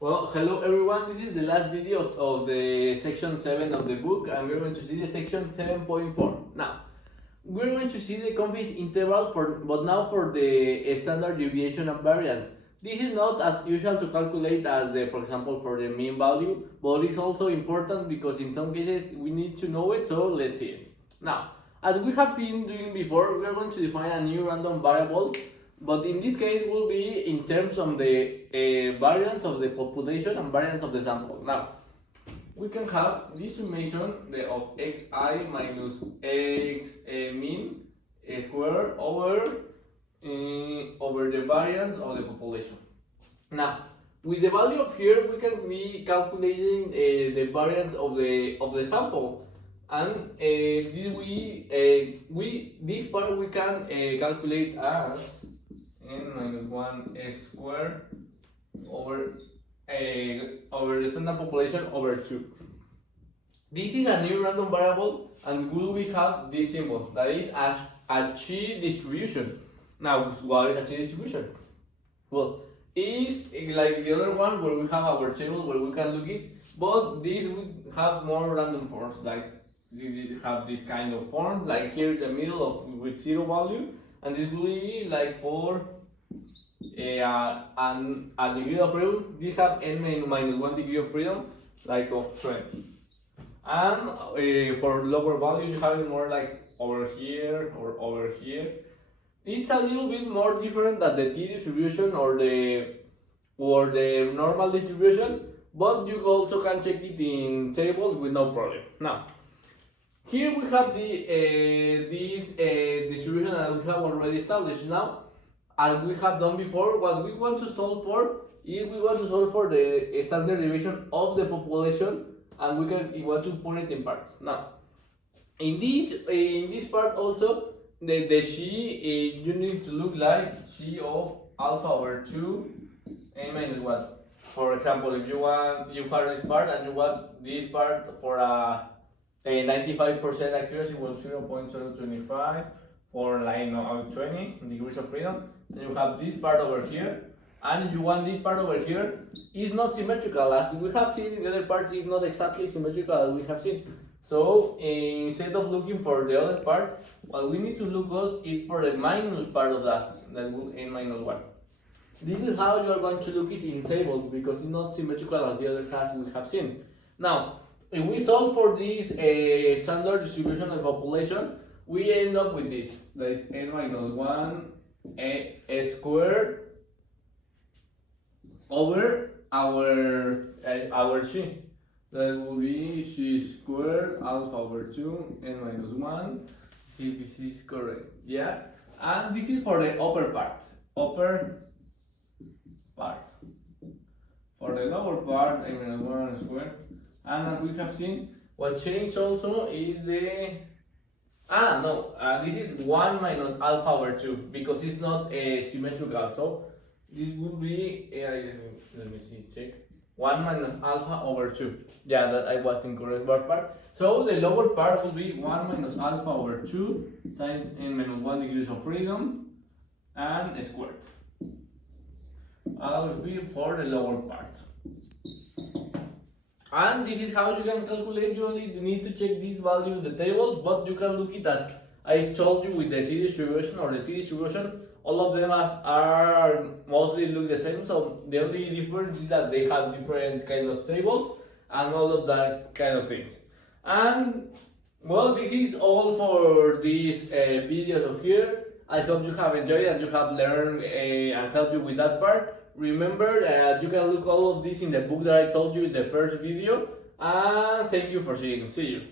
Well, hello everyone. This is the last video of the section 7 of the book, and we're going to see the section 7.4. Now, we're going to see the confidence interval but now for the standard deviation and variance. This is not as usual to calculate as, for example, for the mean value, but it's also important because in some cases we need to know it, so let's see it. Now, as we have been doing before, we are going to define a new random variable, but in this case will be in terms of the variance of the population and variance of the sample. Now, we can have this summation of xi minus x mean square over the variance of the population. Now, with the value of here, we can be calculating the variance of the sample, and this part we can calculate as n minus 1 square over the standard population over 2. This is a new random variable, and we have this symbol that is a chi distribution. Now, what is a chi distribution? Well, it's like the other one where we have our table where we can look it, but this would have more random forms. Like we have this kind of form, like here in the middle with zero value, and this will be like for and a degree of freedom. This have n minus 1 degree of freedom, like of 20. And for lower values, you have it more like over here or over here. It's a little bit more different than the t distribution or the normal distribution, but you also can check it in tables with no problem. Now, here we have this distribution that we have already established. Now, as we have done before, what we want to solve for is we want to solve for the standard deviation of the population, and we want to put it in parts. Now, in this part also, the chi you need to look like chi of alpha over 2 n minus 1. For example, if you have this part and you want this part for a 95% accuracy was 0.025 for like 20 degrees of freedom, and you have this part over here, and you want this part over here is not symmetrical as we have seen in the other part. Is not exactly symmetrical as we have seen. So instead of looking for the other part, what we need to look is for the minus part of that will n minus 1. This is how you are going to look it in tables because it's not symmetrical as the other parts we have seen. Now, if we solve for this standard distribution of population, we end up with this. That is n minus 1 squared over our chi. That will be chi squared alpha over 2 n minus 1. If this is correct, yeah. And this is for the upper part. For the lower part, n minus 1 squared. And as we have seen, what changed also is the this is 1 minus alpha over 2 because it's not symmetrical. So this would be let me see, check 1 minus alpha over 2. Yeah, that I was incorrect part. So the lower part will be 1 minus alpha over 2 times n minus 1 degrees of freedom and squared. That will be for the lower part. And this is how you can calculate. You only need to check this value in the tables, but you can look it as I told you with the C distribution or the T distribution. All of them are mostly look the same, so the only difference is that they have different kind of tables and all of that kind of things. And well, this is all for this video of here. I hope you have enjoyed and you have learned and helped you with that part. Remember, you can look all of this in the book that I told you in the first video. And thank you for seeing. See you.